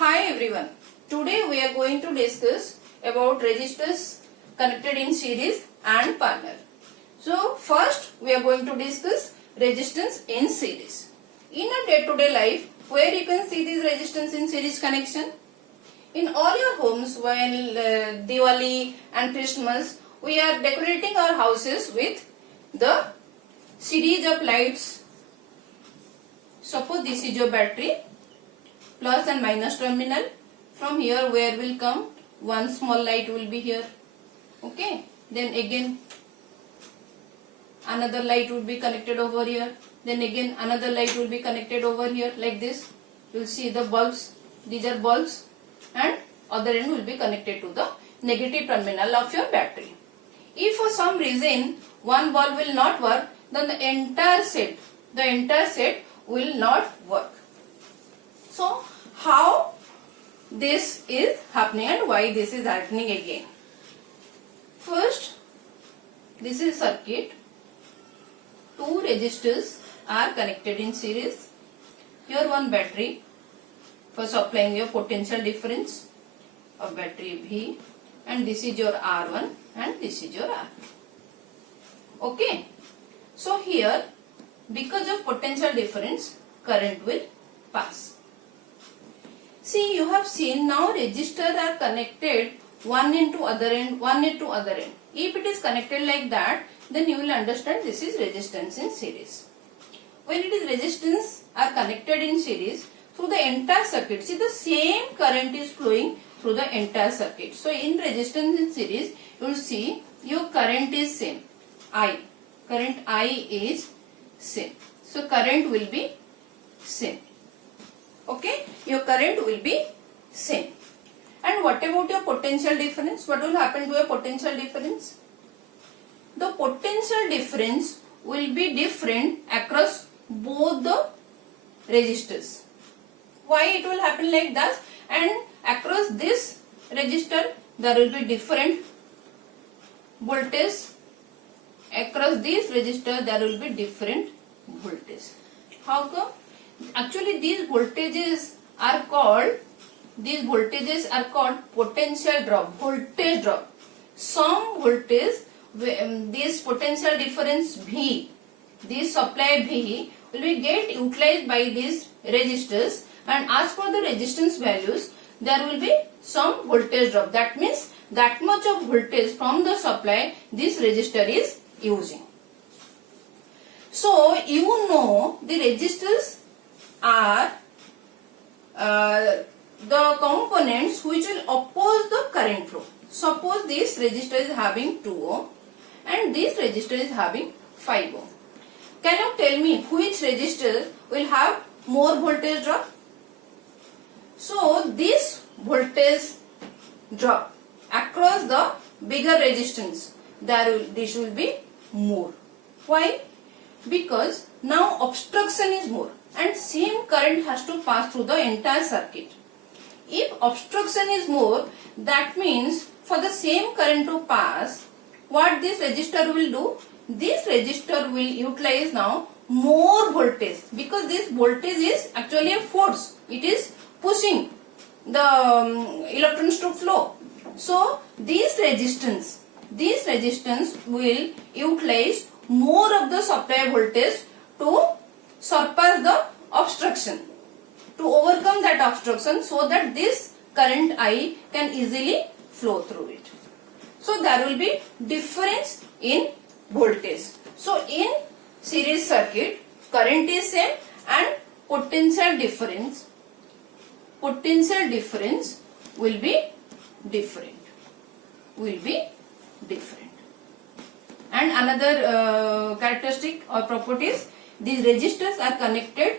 Hi everyone. Today we are going to discuss about resistors connected in series and parallel. So first we are going to discuss resistance in series. In a day-to-day life, where you can see this resistance in series connection? In all your homes, when Diwali and Christmas, we are decorating our houses with the series of lights. Suppose this is your battery, plus and minus terminal. From here where will come one small light will be here. Okay. Then again another light will be connected over here. Then again another light will be connected over here like this. You will see the bulbs. These are bulbs, and other end will be connected to the negative terminal of your battery. If for some reason one bulb will not work, then the entire set will not work. So how this is happening and why this is happening again? First, this is circuit. Two resistors are connected in series. Here one battery for supplying your potential difference of battery V, and this is your R1 and this is your R2. Okay. So here, because of potential difference, current will pass. See, you have seen now resistors are connected one into other end, one into other end. If it is connected like that, then you will understand this is resistance in series. When it is resistance are connected in series, through the entire circuit, see the same current is flowing through the entire circuit. So in resistance in series, you will see your current is same. Current I is same. So current will be same. Okay, your current will be same. And what about your potential difference? What will happen to your potential difference? The potential difference will be different across both the resistors. Why it will happen like that? And across this resistor there will be different voltage. Across this resistor there will be different voltage. How come? Actually these voltages are called potential drop, voltage drop. Some voltage, this potential difference V, this supply V will be get utilized by these resistors, and as per the resistance values there will be some voltage drop. That means that much of voltage from the supply this resistor is using. So you know the resistors are the components which will oppose the current flow. Suppose this resistor is having 2 ohm and this resistor is having 5 ohm. Can you tell me which resistor will have more voltage drop? So this voltage drop across the bigger resistance, this will be more. Why? Because now obstruction is more and same current has to pass through the entire circuit. If obstruction is more, that means for the same current to pass, what this resistor will do? This resistor will utilize now more voltage, because this voltage is actually a force. It is pushing the electrons to flow. So this resistance will utilize more of the supply voltage to surpass the obstruction, to overcome that obstruction, so that this current I can easily flow through it. So there will be difference in voltage. So in series circuit, current is same and potential difference will be different. And another characteristic or properties, these resistors are connected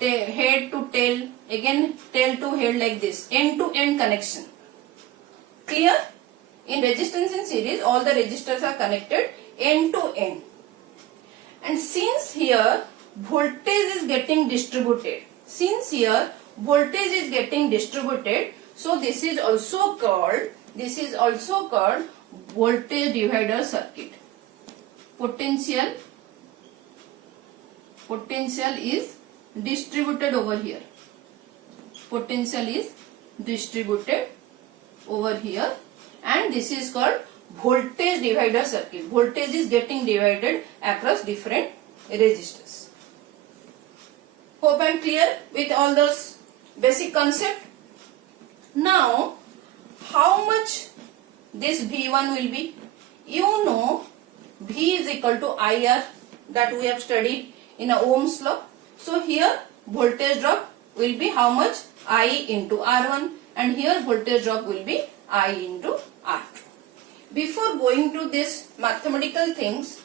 head to tail, again tail to head, like this, end to end connection. Clear? In resistance in series, all the resistors are connected end to end. And since here voltage is getting distributed, so this is also called voltage divider circuit. Potential is distributed over here. Potential is distributed over here, and this is called voltage divider circuit. Voltage is getting divided across different resistors. Hope I am clear with all those basic concept. Now, how much this V1 will be? You know, V is equal to IR, that we have studied in a Ohm's law. So here voltage drop will be how much? I into R1, and here voltage drop will be I into R2. Before going to this mathematical things,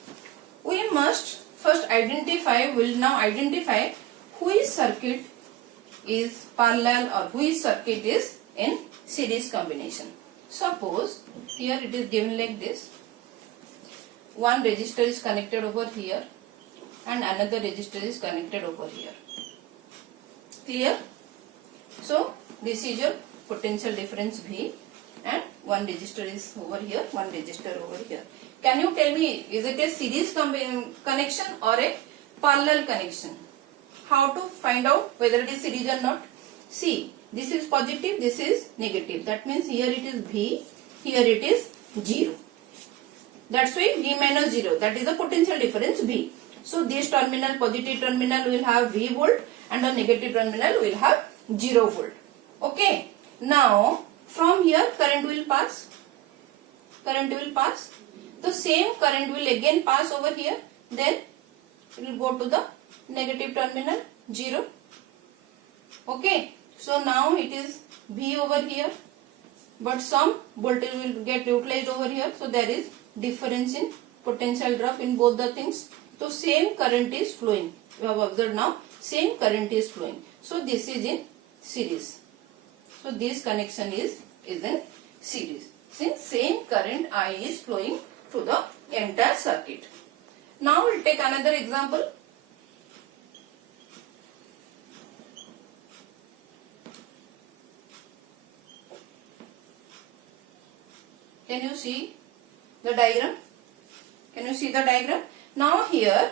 we must first identify, will now identify which circuit is parallel or which circuit is in series combination. Suppose here it is given like this. One resistor is connected over here and another resistor is connected over here. Clear? So this is your potential difference V, and one resistor is over here, one resistor over here. Can you tell me, is it a series connection or a parallel connection? How to find out whether it is series or not? See, this is positive, this is negative. That means here it is V, here it is 0. That's why V minus 0. That is the potential difference V. So this terminal, positive terminal will have V volt, and the negative terminal will have 0 volt. Okay. Now from here current will pass. Current will pass. The same current will again pass over here. Then it will go to the negative terminal 0. Okay. So now it is V over here, but some voltage will get utilized over here. So there is difference in potential drop in both the things. So same current is flowing. You have observed now, same current is flowing. So this is in series. So this connection is in series. Since same current I is flowing through the entire circuit. Now we will take another example. Can you see the diagram? Can you see the diagram? Now here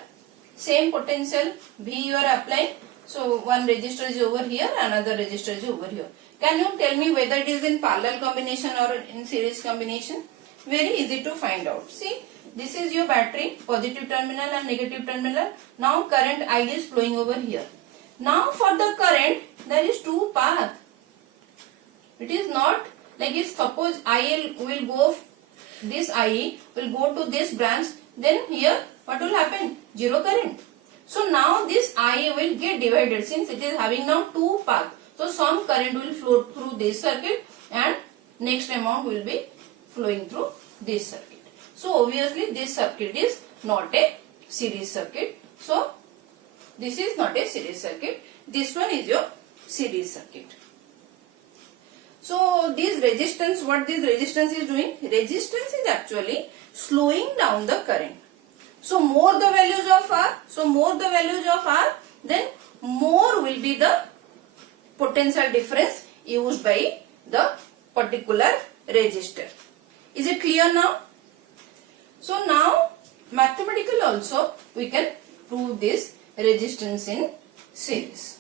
same potential V you are applying. So one resistor is over here, another resistor is over here. Can you tell me whether it is in parallel combination or in series combination? Very easy to find out. See, this is your battery, positive terminal and negative terminal. Now current I is flowing over here. Now for the current there is two paths. It is not like if suppose IL will go, this IE will go to this branch, then here what will happen? Zero current. So now this IE will get divided since it is having now two paths. So some current will flow through this circuit and next amount will be flowing through this circuit. So obviously this circuit is not a series circuit. So this is not a series circuit. This one is your series circuit. So this resistance, what this resistance is doing? Resistance is actually slowing down the current. So more the values of R, then more will be the potential difference used by the particular resistor. Is it clear now? So now mathematically also we can prove this resistance in series.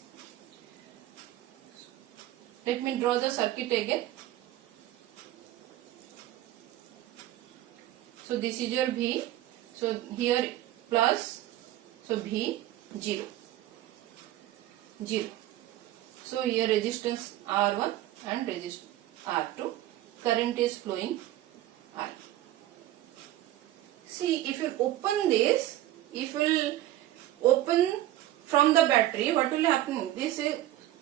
Let me draw the circuit again. So this is your V. So here plus, so V 0. So here resistance R1 and resistance R2. Current is flowing I. See, if you open this, if you will open from the battery, what will happen? This is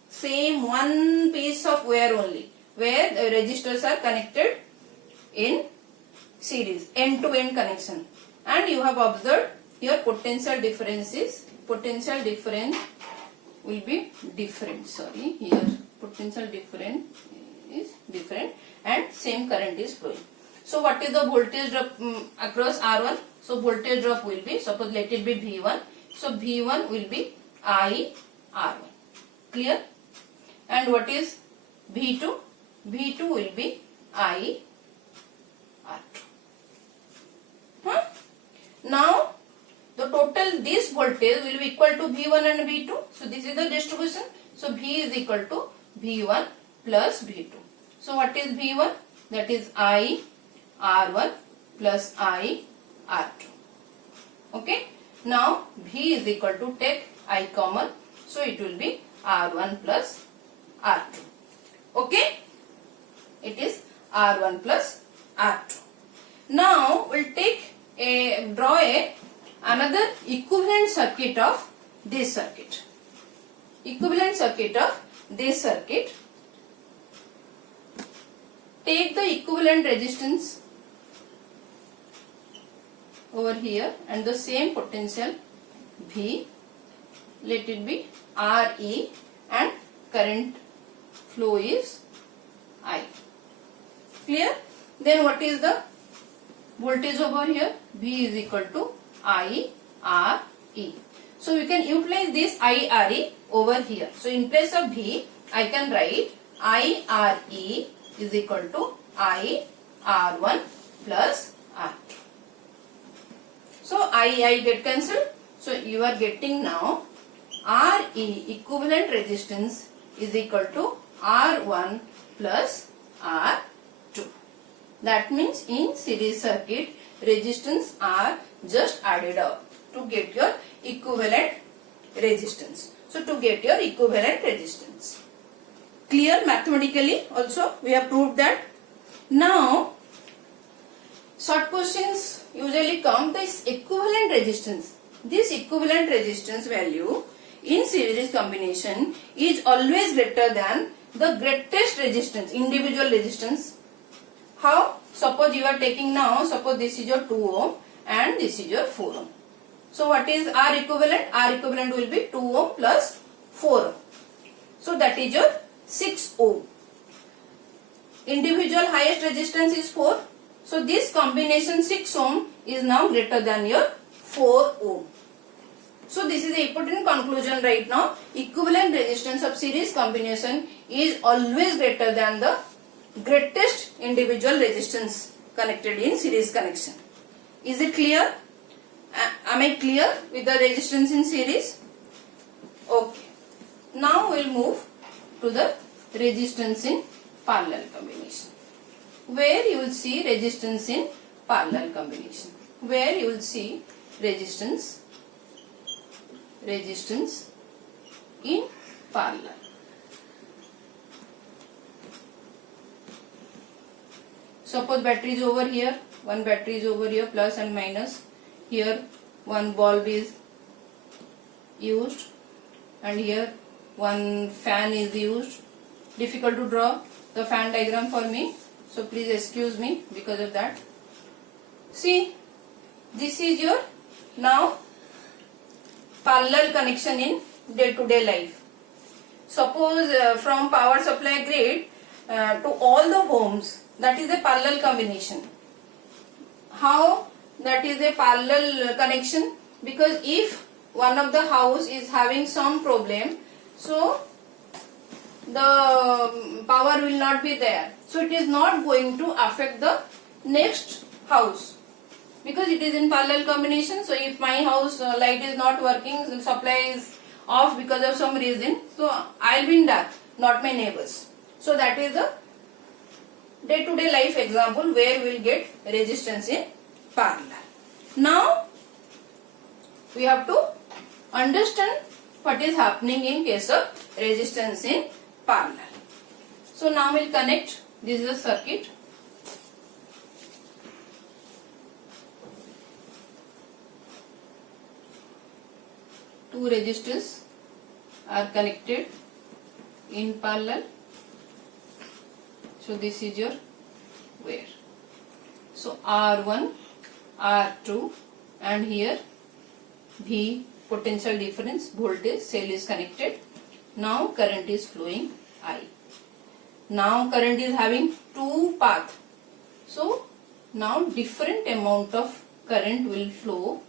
same one piece of wire only, where the resistors are connected in series, end-to-end connection. And you have observed here potential difference will be different. Sorry, here potential difference is different and same current is flowing. So what is the voltage drop across R1? So voltage drop will be, suppose let it be V1. So V1 will be I R1. Clear? And what is V2? V2 will be I R2. Now the total this voltage will be equal to V1 and V2. So this is the distribution. So V is equal to V1 plus V2. So what is V1? That is I R1 plus I R2. Okay. Now V is equal to, take I common, so it will be R1 plus R2. Okay. It is R1 plus R2. Now we'll draw another equivalent circuit of this circuit. Equivalent circuit of this circuit. Take the equivalent resistance over here and the same potential V. Let it be RE and current flow is I. Clear? Then what is the voltage over here? V is equal to IRE. So we can utilize this IRE over here. So in place of V, I can write IRE is equal to IR1 plus R2. So I get cancelled. So you are getting now RE equivalent resistance is equal to R1 plus R2. That means in series circuit, resistance are just added up to get your equivalent resistance. So to get your equivalent resistance. Clear? Mathematically also we have proved that. Now short questions usually come this equivalent resistance. This equivalent resistance value in series combination is always greater than the greatest resistance, individual resistance. How? Suppose you are taking now, suppose this is your 2 ohm and this is your 4 ohm. So what is R equivalent? R equivalent will be 2 ohm plus 4 ohm. So that is your 6 ohm. Individual highest resistance is 4. So this combination 6 ohm is now greater than your 4 ohm. So this is the important conclusion right now. Equivalent resistance of series combination is always greater than the greatest individual resistance connected in series connection. Is it clear? Am I clear with the resistance in series? Okay. Now we will move to the resistance in parallel combination. Where you will see resistance in parallel combination. Where you will see resistance in parallel. Suppose battery is over here, one battery is over here, plus and minus. Here one bulb is used and here one fan is used. Difficult to draw the fan diagram for me, so please excuse me because of that. See, this is your now parallel connection in day-to-day life. Suppose from power supply grid to all the homes, that is a parallel combination. How that is a parallel connection? Because if one of the house is having some problem, so the power will not be there. So it is not going to affect the next house because it is in parallel combination. So if my house light is not working, supply is off because of some reason, so I will be in dark, not my neighbors. So that is the day-to-day life example where we will get resistance in parallel. Now we have to understand what is happening in case of resistance in parallel. So now we will connect. This is a circuit. Two resistors are connected in parallel. So this is your wire. So R1, R2 and here V potential difference voltage cell is connected. Now current is flowing I. Now current is having two paths. So now different amount of current will flow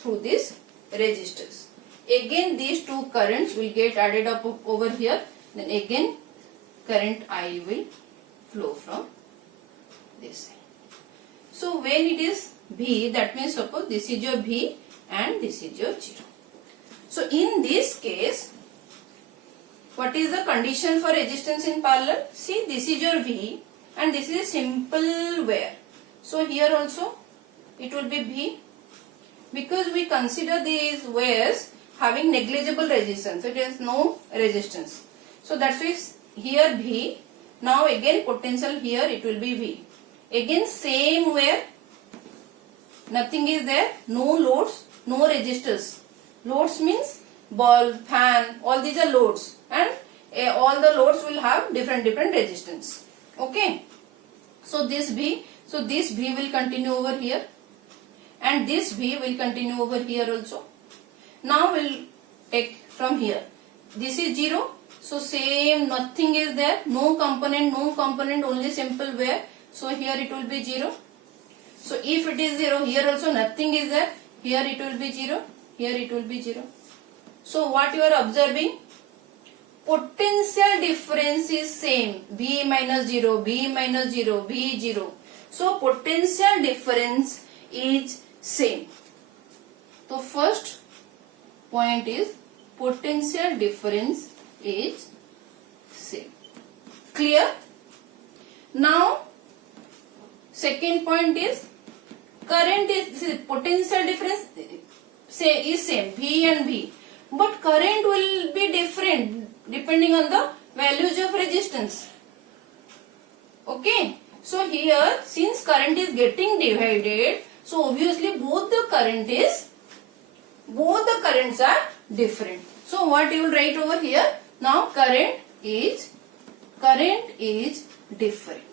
through these resistors. Again these two currents will get added up over here. Then again current I will flow from this side. So when it is V, that means suppose this is your V and this is your 0. So in this case, what is the condition for resistance in parallel? See, this is your V and this is a simple wire. So here also it will be V, because we consider these wires having negligible resistance. It has no resistance. So that's why here V. Now again potential here it will be V. Again same wire. Nothing is there. No loads, no resistors. Loads means bulb, fan, all these are loads, and all the loads will have different resistance. Okay. So this V will continue over here, and this V will continue over here also. Now we'll take from here. This is 0. So same, nothing is there. No component, only simple wire. So here it will be 0. So if it is 0, here also nothing is there. Here it will be 0. Here it will be 0. So what you are observing? Potential difference is same. V minus 0, V minus 0, V 0. So potential difference is same. So first point is potential difference is same. Clear? Now second point is current is potential difference is same, V and V, but current will be different depending on the values of resistance. Okay, so here since current is getting divided, so obviously both the currents are different. So what you will write over here? Now current is different.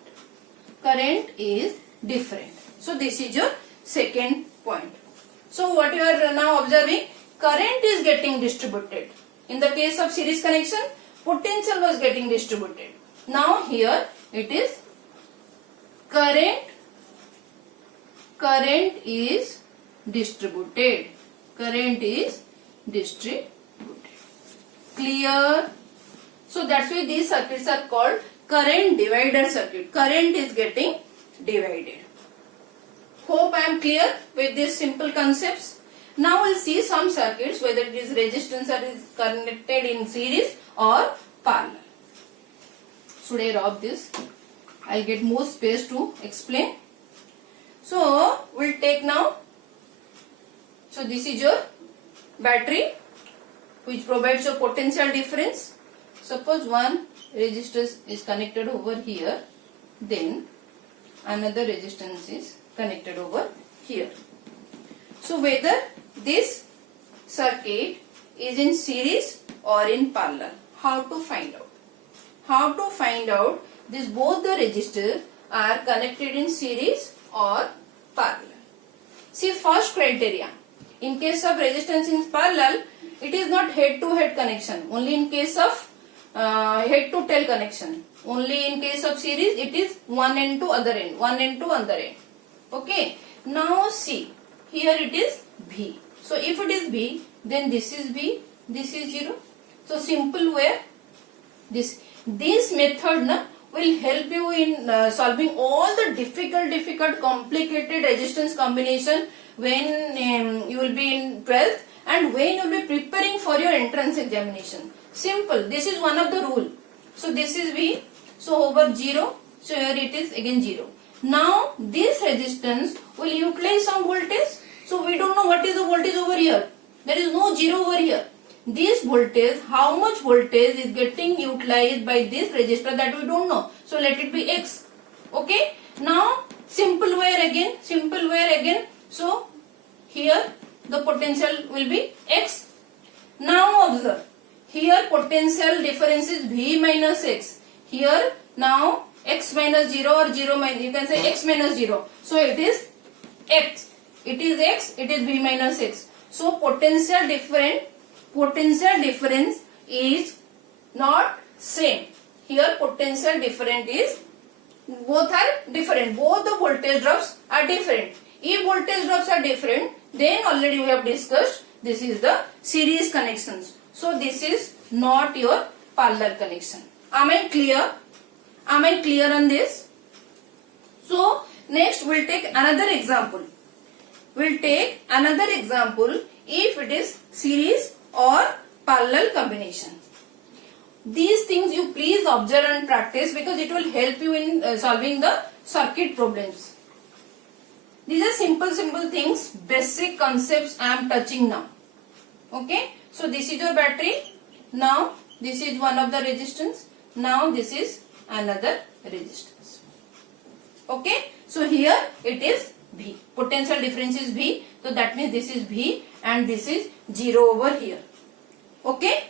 Current is different. So this is your second point. So what you are now observing? Current is getting distributed. In the case of series connection, potential was getting distributed. Now here it is current is distributed. Current is distributed. Clear? So that's why these circuits are called current divider circuit. Current is getting divided. Hope I am clear with these simple concepts. Now we'll see some circuits, whether it is resistance or is connected in series or parallel. Should I rub this? I'll get more space to explain. So we'll take now. So this is your battery which provides a potential difference. Suppose one resistance is connected over here, then another resistance is connected over here. So whether this circuit is in series or in parallel, how to find out? How to find out this both the resistors are connected in series or parallel? See, first criteria. In case of resistance in parallel, it is not head-to-head connection. Only in case of head-to-tail connection. Only in case of series, it is one end to other end. One end to other end. Okay. Now see, here it is V. So if it is V, then this is V, this is 0. So simple way, this method will help you in solving all the difficult complicated resistance combination when you will be in 12th and when you will be preparing for your entrance examination. Simple. This is one of the rule. So this is V. So over 0. So here it is again 0. Now this resistance will utilize some voltage. So we don't know what is the voltage over here. There is no 0 over here. This voltage, how much voltage is getting utilized by this resistor, that we don't know. So let it be X. Okay. Now simple wire again. So here the potential will be X. Now observe. Here potential difference is V minus X. Here now X minus 0 or 0 minus, you can say X minus 0. So it is X. It is X, it is V minus X. So potential difference is not same. Here potential difference is, both are different. Both the voltage drops are different. If voltage drops are different, then already we have discussed, this is the series connections. So this is not your parallel connection. Am I clear? Am I clear on this? So next we'll take another example. We'll take another example if it is series or parallel combination. These things you please observe and practice because it will help you in solving the circuit problems. These are simple things, basic concepts I am touching now. Okay, so this is your battery. Now this is one of the resistance. Now this is another resistance. Okay, so here it is V. Potential difference is V. So that means this is V and this is 0 over here. Okay.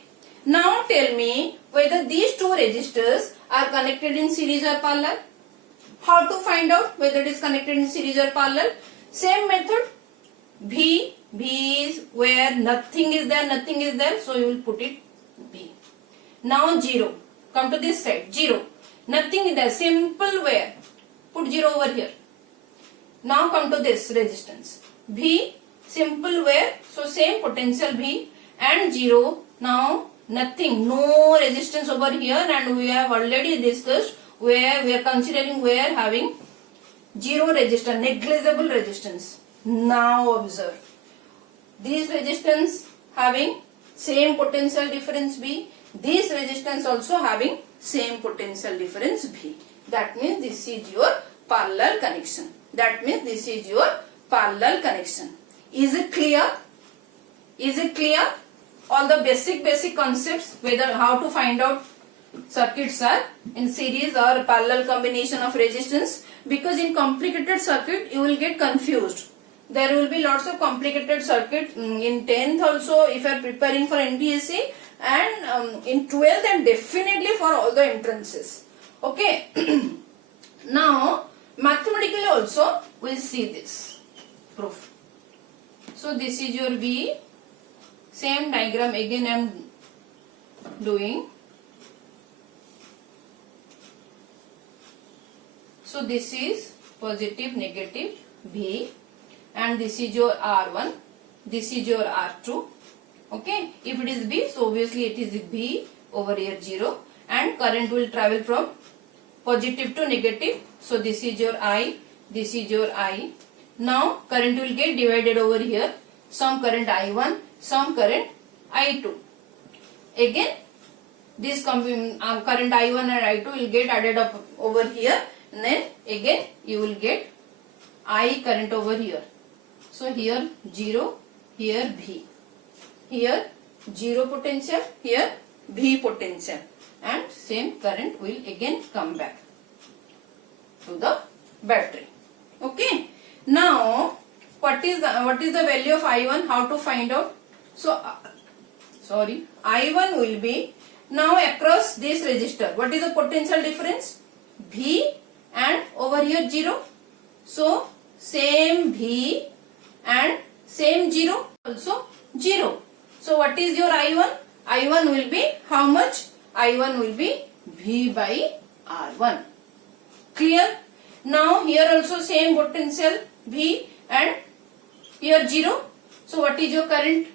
Now tell me whether these two resistors are connected in series or parallel. How to find out whether it is connected in series or parallel? Same method. V is where nothing is there, so you will put it V. Now 0. Come to this side. 0. Nothing is there. Simple where. Put 0 over here. Now come to this resistance. V. Simple where. So same potential V and 0. Now nothing. No resistance over here, and we have already discussed where we are considering where having 0 resistance, negligible resistance. Now observe. These resistance having same potential difference V. This resistance also having same potential difference V. That means this is your parallel connection. That means this is your parallel connection. Is it clear? Is it clear? All the basic concepts, whether how to find out circuits are in series or parallel combination of resistance, because in complicated circuit you will get confused. There will be lots of complicated circuit in 10th also if you are preparing for NDSC, and in 12th, and definitely for all the entrances. Okay. Now mathematically also we will see this proof. So this is your V. Same diagram again I am doing. So this is positive, negative V, and this is your R1, this is your R2. Okay, if it is V, so obviously it is V over here 0, and current will travel from positive to negative. So this is your I, this is your I. Now current will get divided over here. Some current I1, some current I2. Again this current I1 and I2 will get added up over here, and then again you will get I current over here. So here 0, here V. Here 0 potential, here V potential, and same current will again come back to the battery. Okay. Now what is the value of I1? How to find out? So I1 will be now across this resistor. What is the potential difference? V, and over here 0. So same V and same 0 also 0. So what is your I1? I1 will be how much? I1 will be V by R1. Clear? Now here also same potential V and here 0. So what is your current?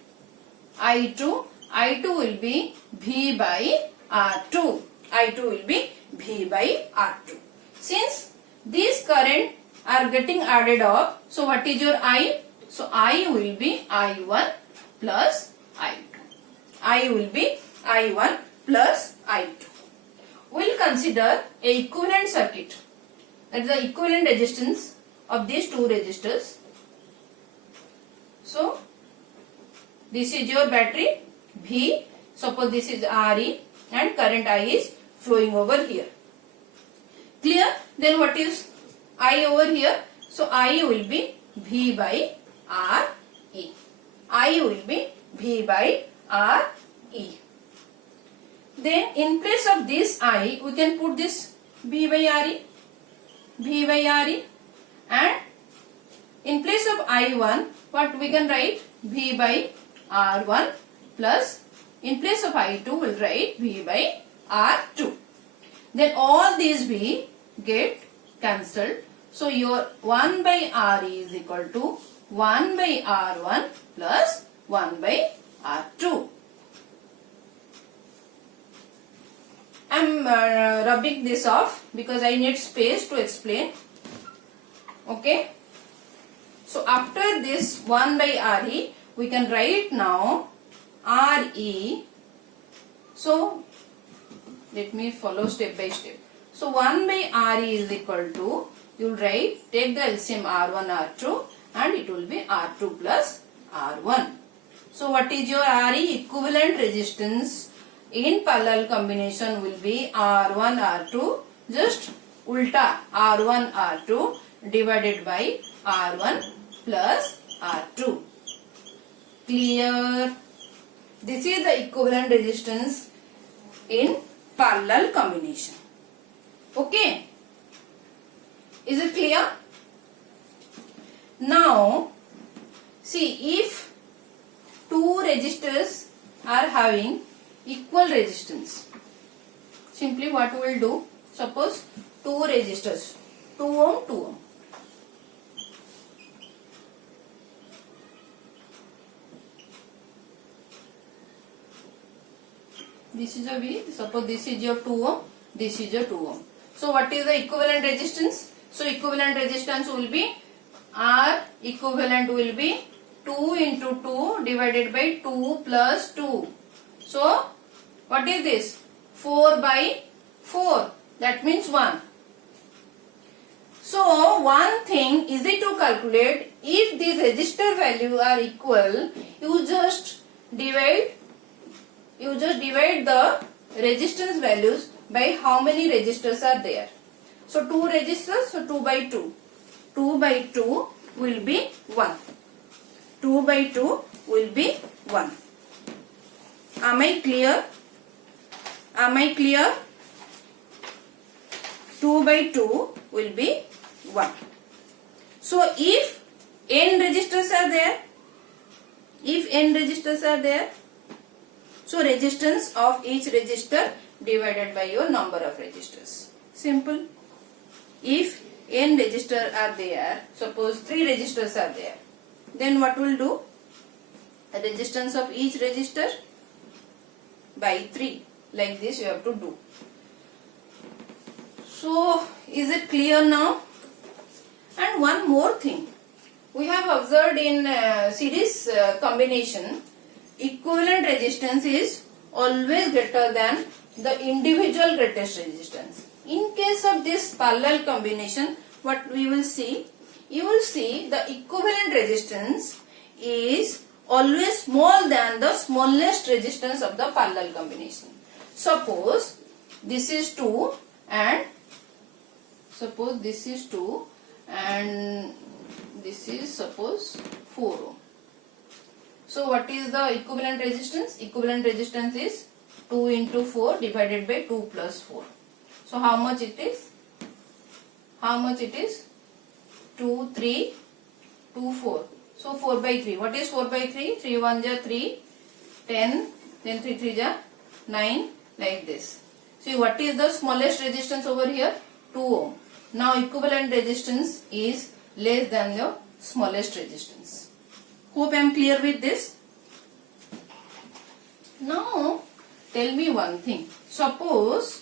I2. I2 will be V by R2. I2 will be V by R2. Since these current are getting added up, so what is your I? So I will be I1 plus I2. I will be I1 plus I2. We will consider a equivalent circuit. That is the equivalent resistance of these two resistors. So this is your battery V. Suppose this is RE and current I is flowing over here. Clear? Then what is I over here? So I will be V by RE. I will be V by RE. Then in place of this I, we can put this V by RE. V by RE. And in place of I1, what we can write? V by R1 plus, in place of I2, we will write V by R2. Then all these V get cancelled. So your 1 by RE is equal to 1 by R1 plus 1 by R2. I am rubbing this off because I need space to explain. Okay. So after this 1 by RE, we can write now RE. So let me follow step by step. So 1 by RE is equal to, you will write, take the LCM R1 R2 and it will be R2 plus R1. So what is your RE? Equivalent resistance in parallel combination will be R1 R2, just ulta R1 R2 divided by R1 plus R2. Clear? This is the equivalent resistance in parallel combination. Okay? Is it clear? Now, see, if two resistors are having equal resistance, simply what we will do, suppose two resistors, 2 ohm, 2 ohm. This is a V, suppose this is your 2 ohm, this is your 2 ohm. So what is the equivalent resistance? So equivalent resistance will be, R equivalent will be 2 into 2 divided by 2 plus 2. So what is this? 4 by 4. That means 1. So one thing easy to calculate, if these resistor values are equal, you just divide the resistance values by how many resistors are there. So 2 resistors, so 2 by 2. 2 by 2 will be 1. 2 by 2 will be 1. Am I clear? Am I clear? 2 by 2 will be 1. So if n resistors are there, so resistance of each resistor divided by your number of resistors. Simple. If n resistors are there, suppose 3 resistors are there, then what will do? The resistance of each resistor by 3. Like this you have to do. So is it clear now? And one more thing. We have observed in series combination, equivalent resistance is always greater than the individual greatest resistance. In case of this parallel combination, what we will see? You will see the equivalent resistance is always small than the smallest resistance of the parallel combination. Suppose this is 2 and suppose this is 2 and this is suppose 4 ohm. So what is the equivalent resistance? Equivalent resistance is 2 into 4 divided by 2 plus 4. So how much it is? How much it is? 2, 3, 2, 4. So 4 by 3. What is 4 by 3? 3 1 ja 3, 10, then 3 3 ja 9, like this. See, what is the smallest resistance over here? 2 ohm. Now equivalent resistance is less than the smallest resistance. Hope I am clear with this. Now tell me one thing. Suppose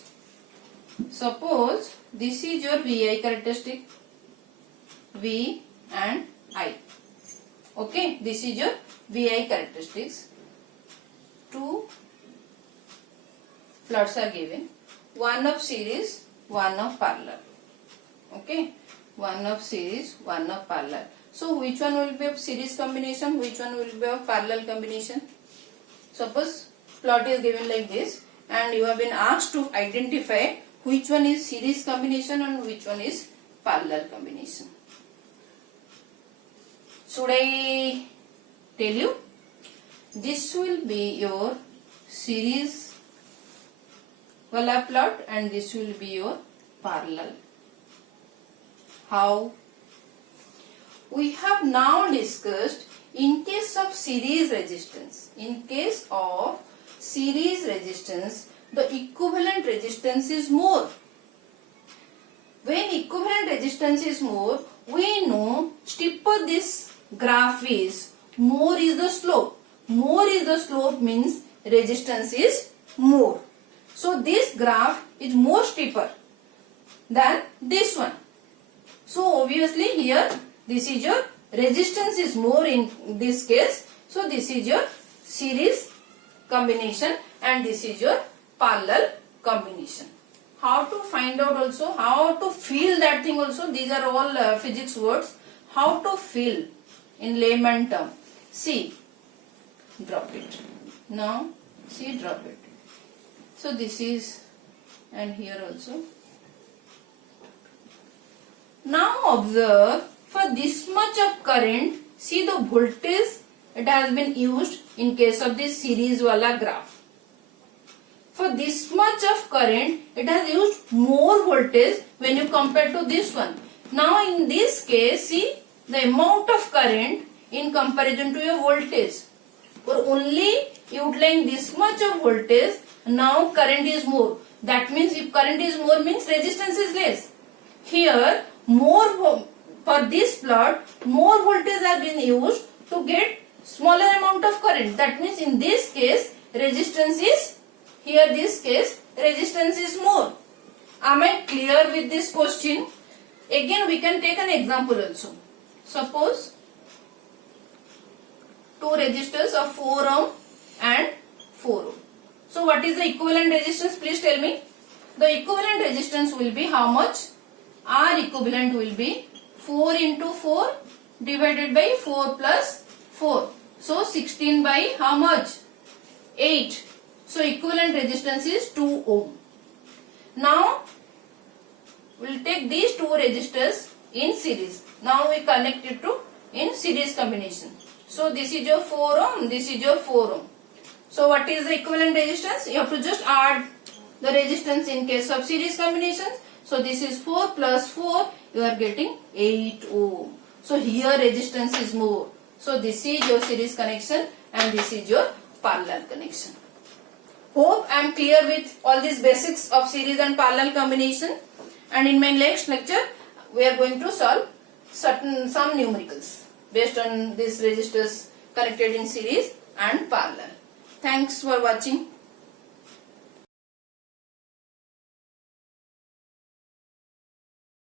this is your VI characteristic, V and I. Okay, this is your VI characteristics. 2 plots are given. One of series, one of parallel. Okay, one of series, one of parallel. So which one will be of series combination? Which one will be of parallel combination? Suppose plot is given like this and you have been asked to identify which one is series combination and which one is parallel combination. Should I tell you? This will be your series wala plot and this will be your parallel. How? We have now discussed in case of series resistance. In case of series resistance, the equivalent resistance is more. When equivalent resistance is more, we know steeper this graph is, more is the slope. More is the slope means resistance is more. So this graph is more steeper than this one. So obviously here this is your resistance is more in this case. So this is your series combination and this is your parallel combination. How to find out also, how to feel that thing also, these are all physics words. How to feel in layman term. See, drop it. Now, see, drop it. So this is, and here also. Now observe, for this much of current, see the voltage it has been used in case of this series wala graph. For this much of current, it has used more voltage when you compare to this one. Now in this case, see the amount of current in comparison to your voltage. For only utilizing this much of voltage, now current is more. That means if current is more means resistance is less. Here, more for this plot, more voltage has been used to get smaller amount of current. That means in this case, resistance is, here this case, resistance is more. Am I clear with this question? Again, we can take an example also. Suppose two resistors of 4 ohm and 4 ohm. So what is the equivalent resistance? Please tell me. The equivalent resistance will be how much? R equivalent will be 4 into 4 divided by 4 plus 4. So 16 by how much? 8. So equivalent resistance is 2 ohm. Now we will take these two resistors in series. Now we connect it to in series combination. So this is your 4 ohm, this is your 4 ohm. So what is the equivalent resistance? You have to just add the resistance in case of series combinations. So this is 4 plus 4, you are getting 8 ohm. So here resistance is more. So this is your series connection and this is your parallel connection. Hope I am clear with all these basics of series and parallel combination. And in my next lecture, we are going to solve some numericals based on these resistors connected in series and parallel. Thanks for watching.